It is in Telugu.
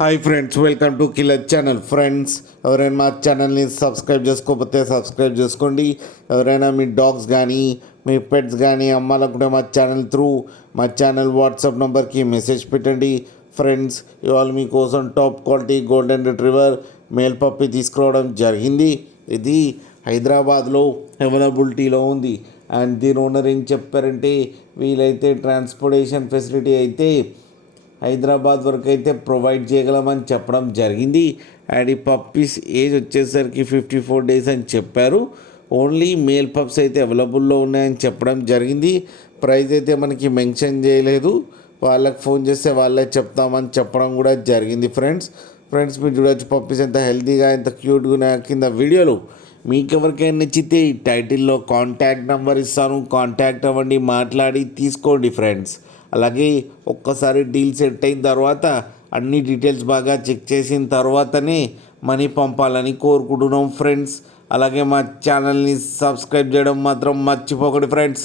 Hi friends, welcome to killer channel. Friends, ఎవరైనా మా ఛానల్ని సబ్స్క్రైబ్ చేసుకోకపోతే సబ్స్క్రైబ్ చేసుకోండి. ఎవరైనా మీ డాగ్స్ కానీ మీ పెట్స్ కానీ అమ్మాలనుకుంటే మా ఛానల్ వాట్సాప్ నెంబర్కి మెసేజ్ పెట్టండి. ఫ్రెండ్స్, ఇవాళ మీకోసం top quality golden retriever male puppy తీసుకురావడం జరిగింది. ఇది హైదరాబాద్లో అవైలబిలిటీలో ఉంది. అండ్ దీని ఓనర్ ఏం చెప్పారంటే, వీలైతే ట్రాన్స్పోర్టేషన్ ఫెసిలిటీ అయితే హైదరాబాద్ వరకు అయితే ప్రొవైడ్ చేయగలమని చెప్పడం జరిగింది. అండ్ ఈ పప్పీస్ ఏజ్ వచ్చేసరికి 54 డేస్ అని చెప్పారు. ఓన్లీ మేల్ పప్స్ అయితే అవైలబుల్లో ఉన్నాయని చెప్పడం జరిగింది. ప్రైస్ అయితే మనకి మెన్షన్ చేయలేదు. వాళ్ళకి ఫోన్ చేస్తే వాళ్ళే చెప్తామని చెప్పడం కూడా జరిగింది. ఫ్రెండ్స్ మీరు చూడవచ్చు పప్పీస్ ఎంత హెల్తీగా ఎంత క్యూట్గా ఉన్నాయి. కింద వీడియోలో మీకు ఎవరికైనా నచ్చితే ఈ టైటిల్లో కాంటాక్ట్ నెంబర్ ఇస్తాను, కాంటాక్ట్ అవ్వండి, మాట్లాడి తీసుకోండి ఫ్రెండ్స్. అలాగే ఒక్కసారి డీల్ సెట్ అయిన తర్వాత అన్ని డీటెయిల్స్ బాగా చెక్ చేసిన తర్వాతనే మనీ పంపాలని కోరుకుంటున్నాం ఫ్రెండ్స్. అలాగే మా ఛానల్ని సబ్స్క్రైబ్ చేయడం మాత్రం మర్చిపోకండి ఫ్రెండ్స్.